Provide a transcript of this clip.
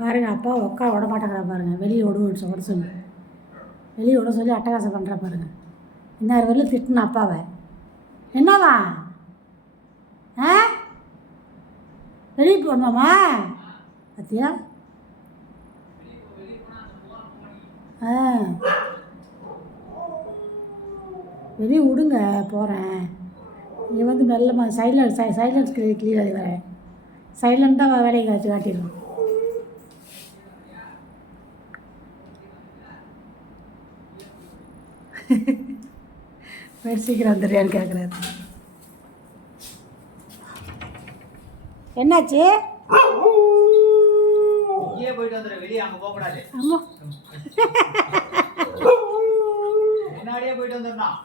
பாருங்கள், அப்பா உட்கார விட மாட்டேங்கிறா பாருங்கள். வெளியே விட சொல்லி வெளியே விட சொல்லி அட்டகாசம் பண்ணுறா பாருங்கள். இன்னார் வெளியில் திட்டுனா அப்பாவை. என்னவா ஆ வெளியே போகணுமாம்மா? பார்த்தியா? ஆ வெளியே விடுங்க, போகிறேன். நீ வந்து மெல்லமா சைலன்ஸ் கிளியர் வரேன். சைலண்ட்டாக வேலையை காட்டிடுவோம். சீக்கிரம் வந்துடுறியான்னு கேட்குறாரு. என்னாச்சு? போயிட்டு வந்துடுற, வெளியே அங்கே போகக்கூடாது. ஆமாம், முன்னாடியே போயிட்டு வந்துடணும்.